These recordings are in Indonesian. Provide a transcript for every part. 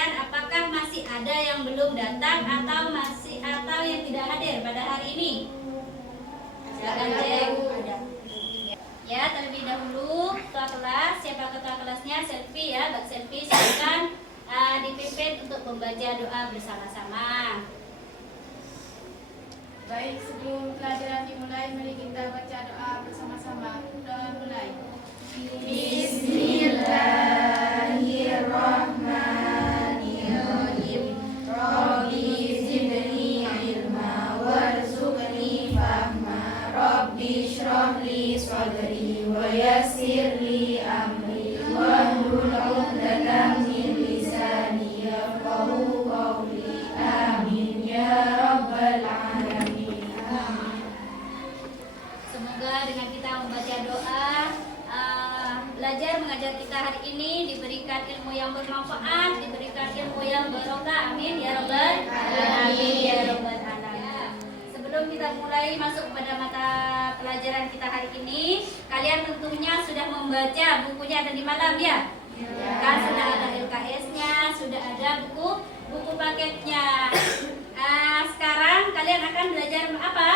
kalian apakah masih ada yang belum datang atau yang tidak hadir pada hari ini? Silakan cek. Ya, terlebih dahulu ketua kelas, siapa ketua kelasnya? Selfie ya, Mbak Selfie, silakan dipimpin untuk membaca doa bersama-sama. Baik, sebelum pelajaran dimulai, mari kita baca doa bersama-sama. Doa mulai. Bismillahirrahmanirrahim. Rabbi zidni ilma warzuqni fahma. Rabbi shrah li sadri wa yassir li amri wahlul 'uqdatam min lisani yafqahu qawli. Amin ya rabbal alamin. Semoga dengan kita membaca doa, belajar mengajar kita hari ini diberikan ilmu yang bermanfaat, diberikan ilmu yang barokah. Amin ya rabbal alamin. Ya rabbal alamin. Sebelum kita mulai masuk pada mata pelajaran kita hari ini, kalian tentunya sudah membaca bukunya ada di malam ya? Kan sudah ada LKS-nya, sudah ada buku paketnya. Sekarang kalian akan belajar apa?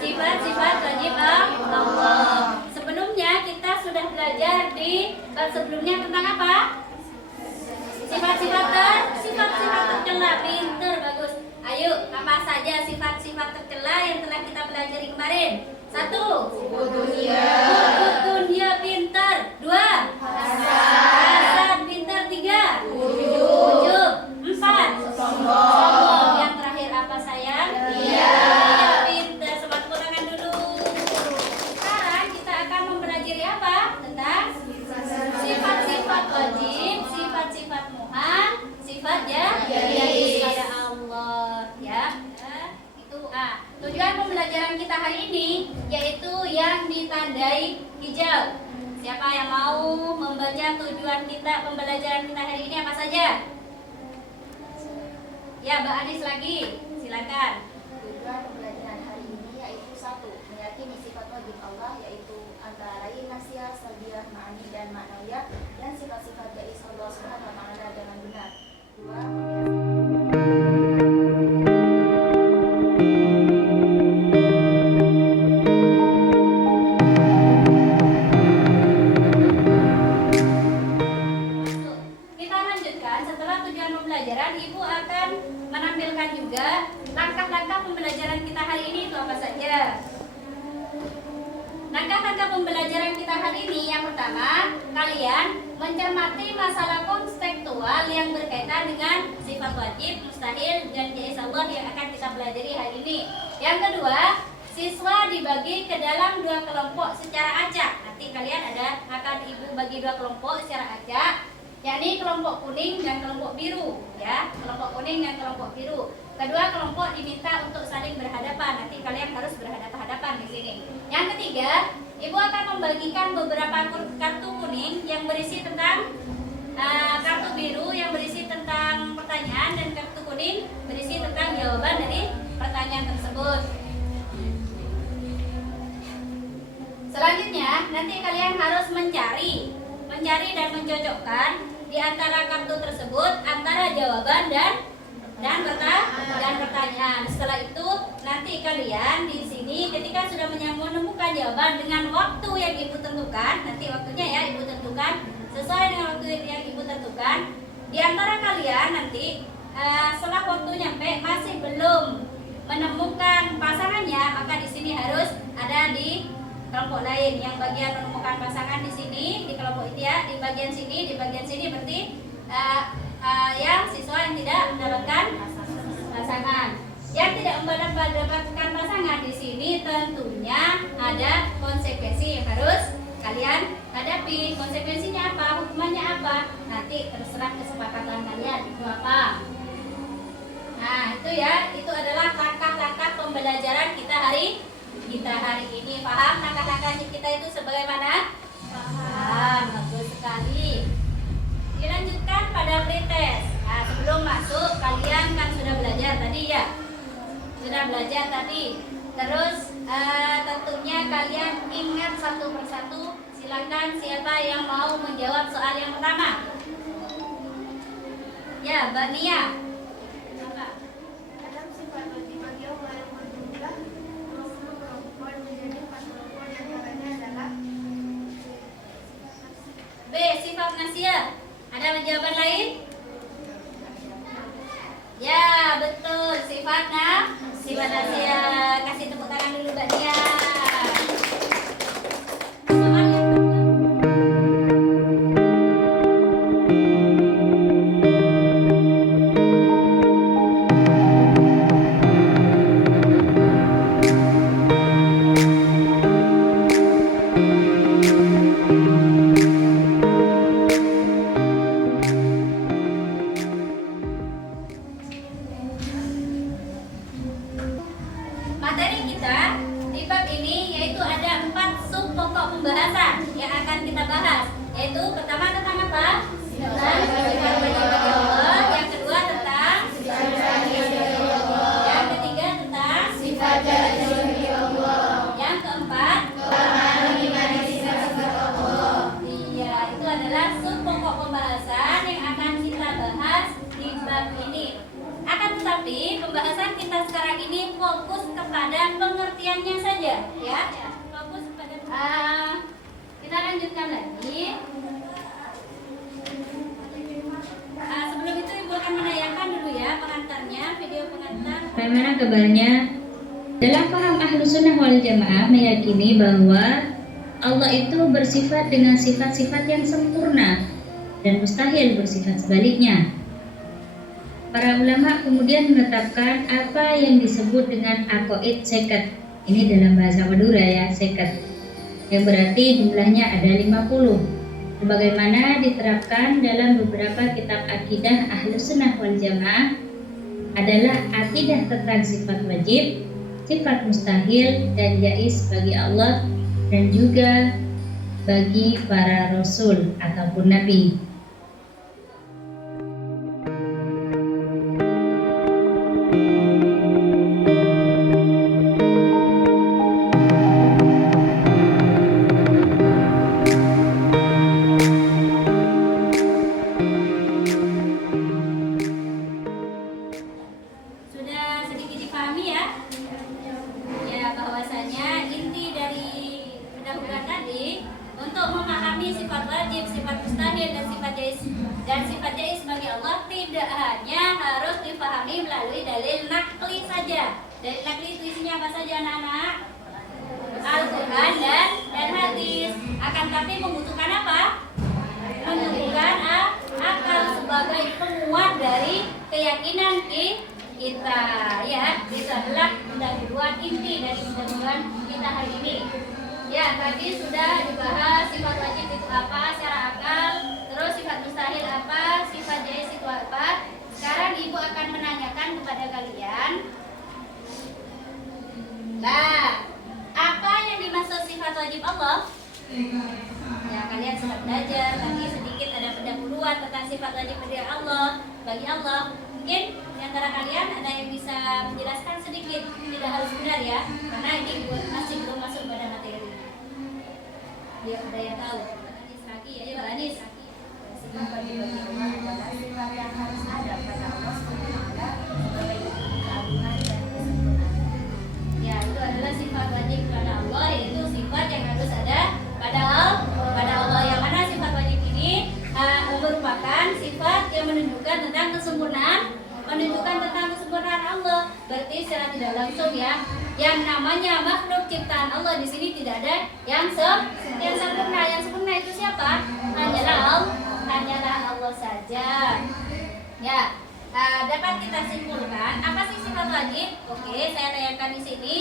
Sifat-sifat wajib Allah. Sebelumnya kita sudah belajar di bab sebelumnya tentang apa? Sifat-sifat tercela. Pinter, bagus. Ayo, apa saja sifat-sifat tercela yang telah kita pelajari kemarin? 1. Dunia pintar. 2. Hasan pintar. 3. Ujub. 4. Sombong. Yang terakhir apa sayang? Iya. Pintar. Semangat tangan dulu. Sekarang kita akan mempelajari apa? Tentang sifat-sifat wajib, sifat-sifat muhal, sifat jadi kepada Allah ya. Itu tujuan pembelajaran kita hari ini yaitu yang ditandai hijau. Siapa yang mau membaca tujuan kita pembelajaran kita hari ini apa saja? Ya, Mbak Anis lagi, silakan. Tujuan pembelajaran hari ini yaitu 1. Meyakini sifat wajib Allah yaitu antara lain nasiah, salbiyah, ma'ani dan ma'nawiyah dan sifat-sifat jaiz Allah Subhanahu wa taala dengan benar. 2. Kita lanjutkan setelah tujuan pembelajaran, Ibu akan menampilkan juga langkah-langkah pembelajaran kita hari ini itu apa saja. Langkah-langkah pembelajaran kita hari ini yang pertama, kalian mencermati masalah konseptual yang berkaitan dengan sifat wajib, mustahil, dan jaiz Allah yang akan kita pelajari hari ini. Yang kedua, siswa dibagi ke dalam 2 kelompok secara acak. Nanti kalian akan Ibu bagi 2 kelompok secara acak, yakni kelompok kuning dan kelompok biru ya, kelompok kuning dan kelompok biru. Kedua kelompok diminta untuk saling berhadapan. Nanti kalian harus berhadapan-hadapan di sini. Yang ketiga, Ibu akan membagikan beberapa kartu kuning yang berisi tentang kartu biru yang berisi tentang pertanyaan dan kartu kuning berisi tentang jawaban dari pertanyaan tersebut. Selanjutnya, nanti kalian harus mencari dan mencocokkan di antara kartu tersebut antara jawaban dan pertanyaan. Setelah itu nanti kalian di sini ketika sudah menemukan jawaban dengan waktu yang Ibu tentukan, nanti waktunya ya Ibu tentukan sesuai dengan waktu yang Ibu tentukan. Di antara kalian nanti setelah waktu nyampe masih belum menemukan pasangannya, maka di sini harus ada di kelompok lain. Yang bagian menemukan pasangan di sini di kelompok itu ya, di bagian sini berarti yang siswa yang tidak mendapatkan pasangan. Yang tidak mendapatkan pasangan di sini tentunya ada konsekuensi yang harus kalian hadapi. Konsekuensinya apa? Hukumannya apa? Nanti terserah kesepakatan kalian itu apa. Nah, itu ya, itu adalah langkah-langkah pembelajaran kita hari ini. Paham langkah-langkah kita itu sebagaimana? Paham, bagus sekali. Dilanjutkan pada pretest. Nah, sebelum masuk kalian kan sudah belajar tadi ya. Sudah belajar tadi. Terus tentunya kalian ingat satu persatu. Silakan siapa yang mau menjawab soal yang pertama. Ya, Mbak Nia. Apa? Dalam sifat wajib bagi Allah yang berjumlah 20 kelompok menjadi 4 kelompok di antaranya adalah B. Sifat nasia. Ada jawaban lain? Ya, betul. Sifat nasia. Kasih tepuk tangan dulu Mbak Nia. Soal yang kedua. Materi kita di bab ini yaitu ada 4 sub pokok pembahasan yang akan kita bahas. Yaitu pertama tentang apa? Tentang sifat wajib bagi Allah. Yang kedua tentang yang ketiga tentang sifat jari bagi Allah. yang keempat iya, itu adalah sub pokok pembahasan yang akan kita bahas di bab ini. Akan tetapi pembahasan kita sekarang ini fokus kepada pengertiannya saja, ya. Fokus kepada kita lanjutkan lagi. Sebelum itu Ibu akan menayangkan dulu ya pengantarnya, video pengantar. Bagaimana kabarnya? Dalam paham Ahlus Sunnah wal Jamaah meyakini bahwa Allah itu bersifat dengan sifat-sifat yang sempurna dan mustahil bersifat sebaliknya. Para ulama kemudian menetapkan apa yang disebut dengan aqaid seket. Ini dalam bahasa Madura ya, seket. Yang berarti jumlahnya ada 50. Sebagaimana diterapkan dalam beberapa kitab akidah Ahlus Sunnah wal Jamaah adalah akidah tentang sifat wajib, sifat mustahil dan jaiz bagi Allah dan juga bagi para rasul ataupun nabi. Sudah sedikit dipahami ya? Ya, bahwasanya inti dari pendahuluan tadi untuk memahami sifat wajib, sifat mustahil dan sifat jaiz bagi Allah tidak hanya harus dipahami melalui dalil nakli saja. Dalil nakli itu isinya apa saja anak-anak? Al-Quran dan hadis. Akan tapi membutuhkan apa? Membutuhkan akal sebagai penguat dari keyakinan kita, ya. Itu adalah pendahuluan inti dari pendahuluan kita hari ini. Ya, tadi sudah dibahas sifat wajib itu apa secara akal, terus sifat mustahil apa, sifat jaiz itu apa. Sekarang Ibu akan menanyakan kepada kalian, nah, apa yang dimaksud sifat wajib Allah? Ya, kalian sudah belajar tadi sedikit ada pendahuluan tentang sifat wajib bagi Allah. Mungkin di antara kalian ada yang bisa menjelaskan sedikit, tidak harus benar ya, karena ini masih belum masuk pada materi. Biar ada yang tahu. Anis lagi ya, yuk Anis. Sifat wajib bagi Allah adalah sifat yang harus ada pada Allah SWT sebagai keagungan dan kesempurnaan. Ya, itu adalah sifat wajib pada Allah, yaitu sifat yang harus ada pada Allah. Yang mana sifat wajib ini merupakan sifat yang menunjukkan tentang kesempurnaan Allah. Berarti secara tidak langsung ya, yang namanya makhluk ciptaan Allah di sini tidak ada yang sempurna. Yang sempurna itu siapa? Hanyalah Allah saja. Ya. Dapat kita simpulkan apa sih sifat wajib? Oke, saya tanyakan di sini.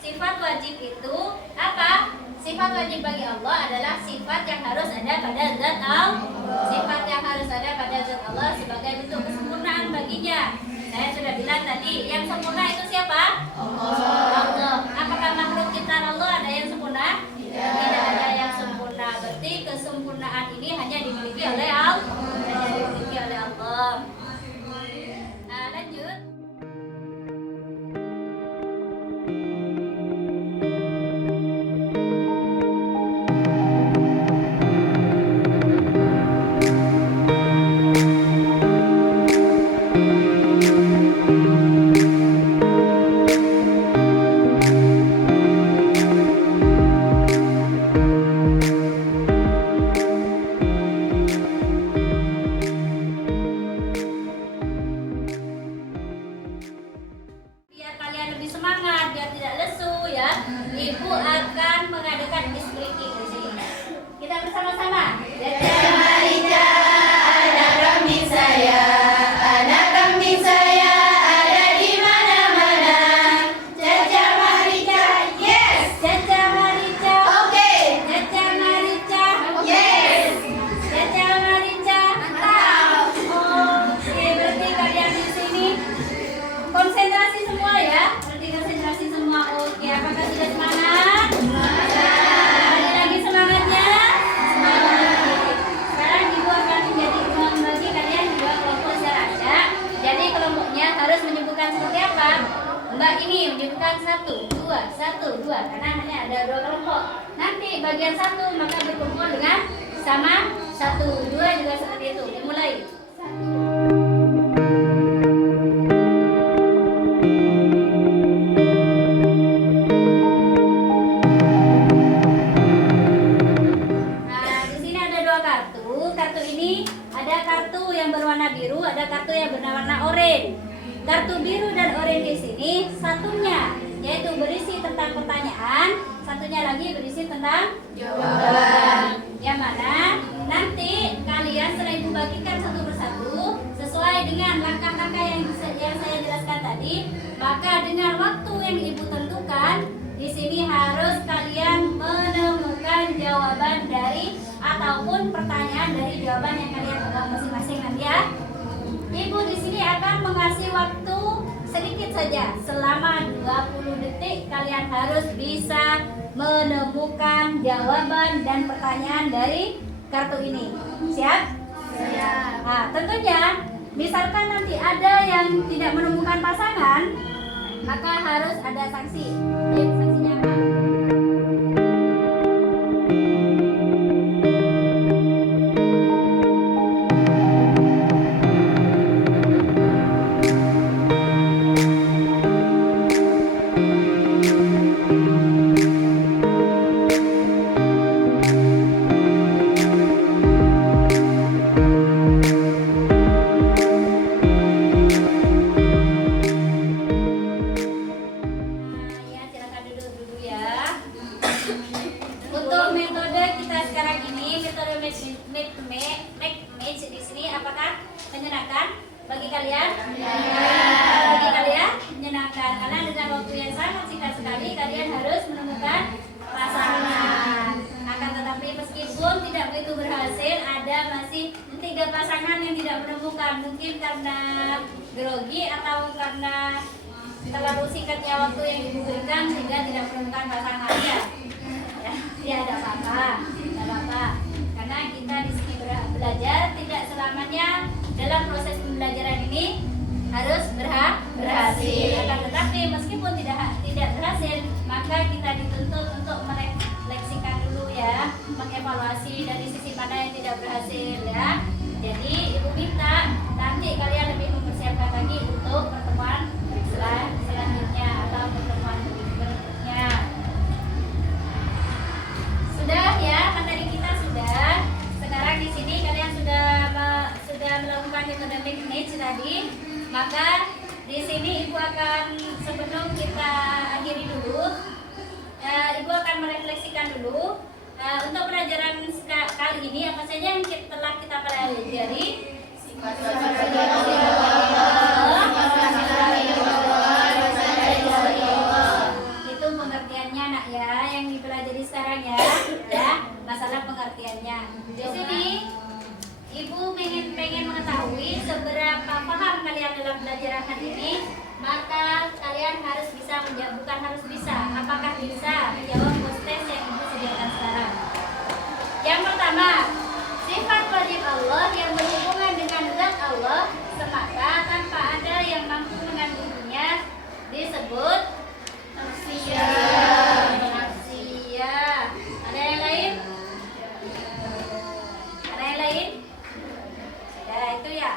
Sifat wajib itu apa? Sifat wajib bagi Allah adalah sifat yang harus ada pada zat Allah. Sifat yang harus ada pada zat Allah sebagai bentuk kesempurnaan baginya. Saya sudah bilang tadi, yang sempurna itu siapa? Allah. Apakah makhluk ciptaan Allah ada yang sempurna? Tidak ada yang sempurna. Berarti kesempurnaan ini hanya dimiliki oleh Allah. Lanjut. yang satu maka berkumpul dengan sama 1, 2 juga seperti itu. Dimulai. Nah, di sini ada 2 kartu. Kartu ini ada kartu yang berwarna biru, ada kartu yang berwarna oranye. Kartu biru dan oranye di sini satunya yaitu berisi tentang pertanyaan, satunya lagi berisi tentang jawaban. Yang mana nanti kalian setelah ibu bagikan satu persatu sesuai dengan langkah-langkah yang saya jelaskan tadi, maka dengan waktu yang ibu tentukan di sini harus kalian menemukan jawaban dari ataupun pertanyaan dari jawaban yang kalian pegang masing-masing nanti ya. Ibu di sini akan mengasih waktu sedikit saja, selama 20 detik kalian harus bisa menemukan jawaban dan pertanyaan dari kartu ini. Siap? Siap. Nah, tentunya misalkan nanti ada yang tidak menemukan pasangan, maka harus ada sanksi. Baik, sanksinya apa? Ya, silakan duduk dulu ya. Untuk metode kita sekarang ini, metode match di sini apakah menyenangkan bagi kalian? Bagi kalian menyenangkan karena dengan waktu yang sangat singkat sekali kalian harus menemukan pasangan. Akan tetapi meskipun tidak begitu berhasil, ada masih 3 pasangan yang tidak menemukan, mungkin karena grogi atau karena terlalu singkatnya waktu yang ibu berikan sehingga tidak menemukan pasangan ya. Ya, tidak apa-apa. Karena kita di sini belajar tidak selamanya dalam proses pembelajaran ini harus berhasil. Akan tetapi meskipun tidak berhasil, maka kita dituntut untuk merefleksikan dulu ya, mengevaluasi dari sisi mana yang tidak berhasil ya. Jadi ibu minta nanti kalian lebih mempersiapkan lagi untuk pertemuan selanjutnya atau pertemuan berikutnya. Sudah ya, materi kita sudah. Sekarang di sini kalian sudah melakukan metode match tadi. Maka di sini ibu akan, sebelum kita akhiri dulu, ibu akan merefleksikan dulu untuk pelajaran kali ini apa saja yang telah kita pelajari. Itu pengertiannya nak ya, yang dipelajari sekarang ya, masalah pengertiannya. Di sini ibu pengen mengetahui seberapa paham kalian dalam pelajaran hari ini, maka kalian harus bisa menjawab, bukan harus bisa, apakah bisa menjawab post-test yang ibu sediakan sekarang. Yang pertama, sifat wajib Allah yang berhubungan dengan zat Allah semata tanpa ada yang mampu mengandunginya disebut nafsiyah. Ada yang lain? Ada yang lain? Ya, itu ya.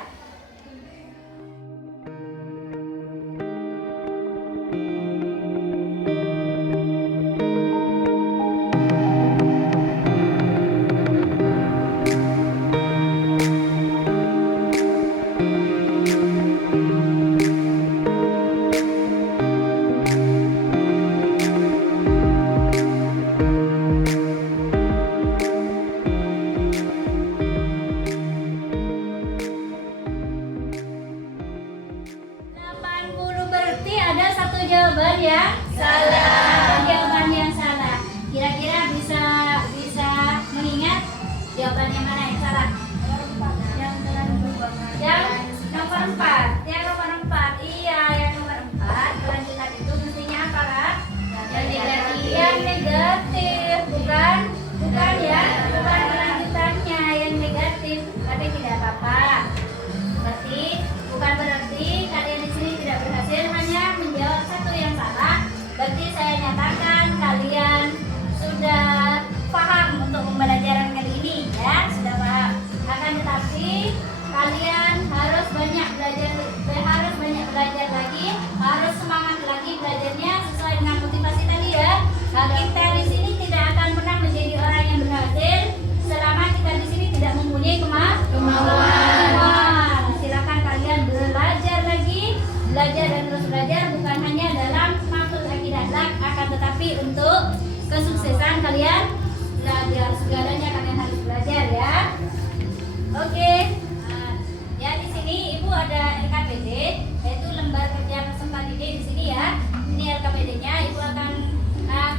KPD-nya, Ibu akan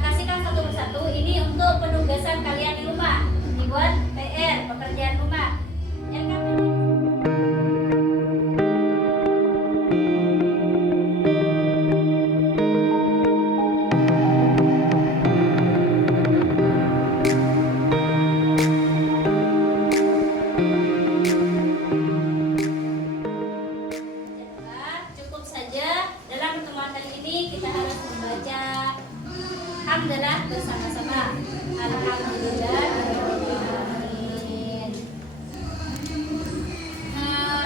kasihkan satu persatu. Ini untuk penugasan kalian di rumah, dibuat PR, pekerjaan rumah. Yang KPD cukup saja. Dalam pertemuan kali ini kita harus membaca hamdalah bersama-sama. Alhamdulillah. Amin.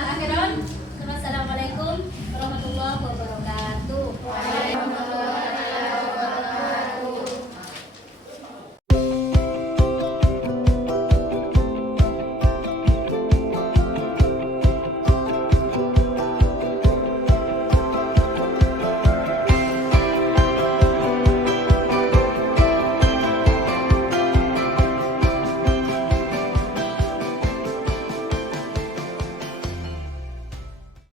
Akhirun, assalamualaikum warahmatullahi wabarakatuh.